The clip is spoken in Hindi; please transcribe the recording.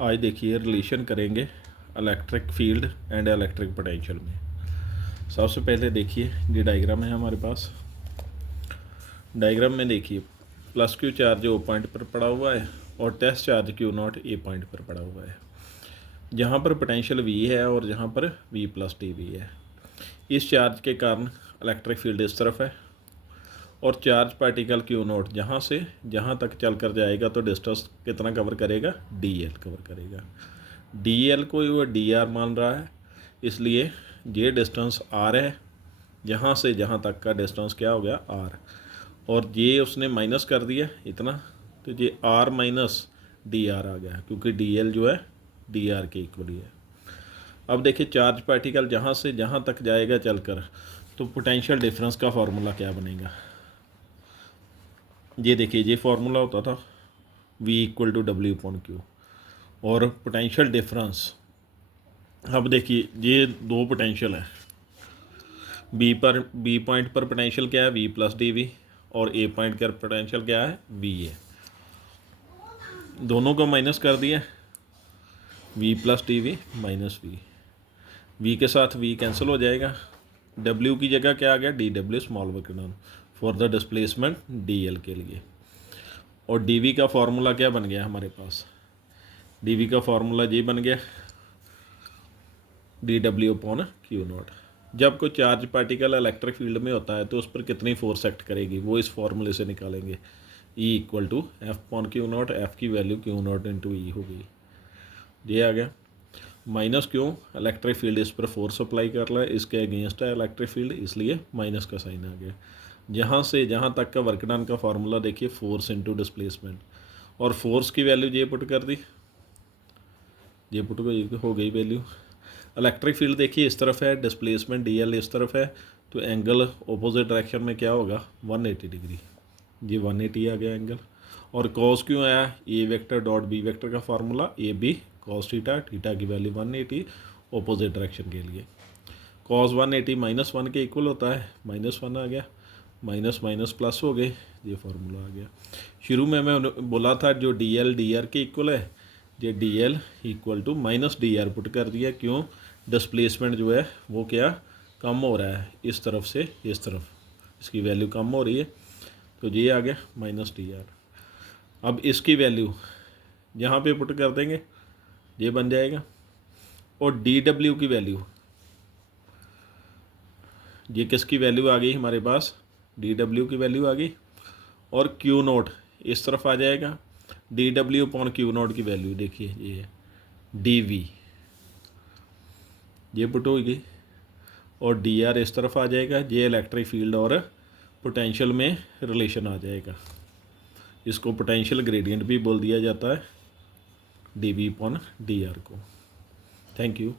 आज देखिए रिलेशन करेंगे electric field and electric potential में। सबसे पहले देखिए ये डायग्राम है हमारे पास। डायग्राम में देखिए plus Q charge O point पर पड़ा हुआ है और test charge Q not A point पर पड़ा हुआ है। जहाँ पर पोटेंशियल वी है और जहाँ पर वी प्लस टी वी है। इस चार्ज के कारण इलेक्ट्रिक फील्ड इस तरफ है और चार्ज पार्टिकल क्यू नॉट जहाँ से जहाँ तक चल कर जाएगा तो डिस्टेंस कितना कवर करेगा, डी एल कवर करेगा। डी एल को वो डी आर मान रहा है, इसलिए ये डिस्टेंस आर है, जहाँ से जहाँ तक का डिस्टेंस क्या हो गया आर, और ये उसने माइनस कर दिया इतना, तो ये आर माइनस डी आर आ गया क्योंकि डी एल जो है डी आर के इक्वली है। अब देखिए चार्ज पार्टिकल जहाँ से जहाँ तक जाएगा चलकर, तो पोटेंशियल डिफरेंस का फार्मूला क्या बनेगा। ये देखिए ये फार्मूला होता था V equal to W upon Q और पोटेंशियल डिफरेंस। अब देखिए ये दो पोटेंशियल है, बी पॉइंट पर पोटेंशियल क्या है V प्लस डी वी और ए पॉइंट का पोटेंशियल क्या है V ए। दोनों को माइनस कर दिया, V plus D V minus V के साथ V कैंसिल हो जाएगा। W की जगह क्या आ गया D W small work done for the displacement D L के लिए। और डी वी का फार्मूला क्या बन गया हमारे पास, डी वी का फार्मूला ये बन गया D W upon Q not. जब कोई चार्ज पार्टिकल इलेक्ट्रिक फील्ड में होता है तो उस पर कितनी फोर्स एक्ट करेगी वो इस फार्मूले से निकालेंगे। E equal to F upon Q not, F की value Q not into E होगी। ये आ गया माइनस क्यों, इलेक्ट्रिक फील्ड इस पर फोर्स अप्लाई कर रहा है, इसके अगेंस्ट है इलेक्ट्रिक फील्ड, इसलिए माइनस का साइन आ गया। जहाँ से जहाँ तक का वर्क डन का फार्मूला देखिए फोर्स इंटू डिस्प्लेसमेंट, और फोर्स की वैल्यू ये पुट कर दी, ये पुट हो गई वैल्यू। इलेक्ट्रिक फील्ड देखिए इस तरफ है, डिस्प्लेसमेंट डी एल इस तरफ है, तो एंगल ऑपोजिट डायरेक्शन में क्या होगा 180 डिग्री। ये 180 आ गया एंगल। और कॉस क्यों आया, A vector dot B vector का formula A B cos theta, theta की वैल्यू 180 ऑपोजिट डायरेक्शन के लिए। कॉस 180 माइनस 1 के इक्वल होता है, -1 आ गया, माइनस माइनस प्लस हो गए, ये फार्मूला आ गया। शुरू में मैं बोला था जो डी एल डी आर के इक्वल है, ये D L equal to minus D R put कर दिया। क्यों, डिस्प्लेसमेंट जो है वो क्या कम हो रहा है, इस तरफ से इस तरफ इसकी वैल्यू कम हो रही है, तो ये आ गया माइनस डी आर। अब इसकी वैल्यू यहाँ पे पुट कर देंगे, ये बन जाएगा। और डी डब्ल्यू की वैल्यू, ये किसकी वैल्यू आ गई हमारे पास, डी डब्ल्यू की वैल्यू आ गई। और क्यू नोट इस तरफ आ जाएगा, D W upon Q note की वैल्यू देखिए ये है डी वी, ये पुट होगी। और डी आर इस तरफ आ जाएगा, ये इलेक्ट्रिक फील्ड और पोटेंशियल में रिलेशन आ जाएगा। इसको पोटेंशियल ग्रेडियंट भी बोल दिया जाता है D V upon D R को। Thank you.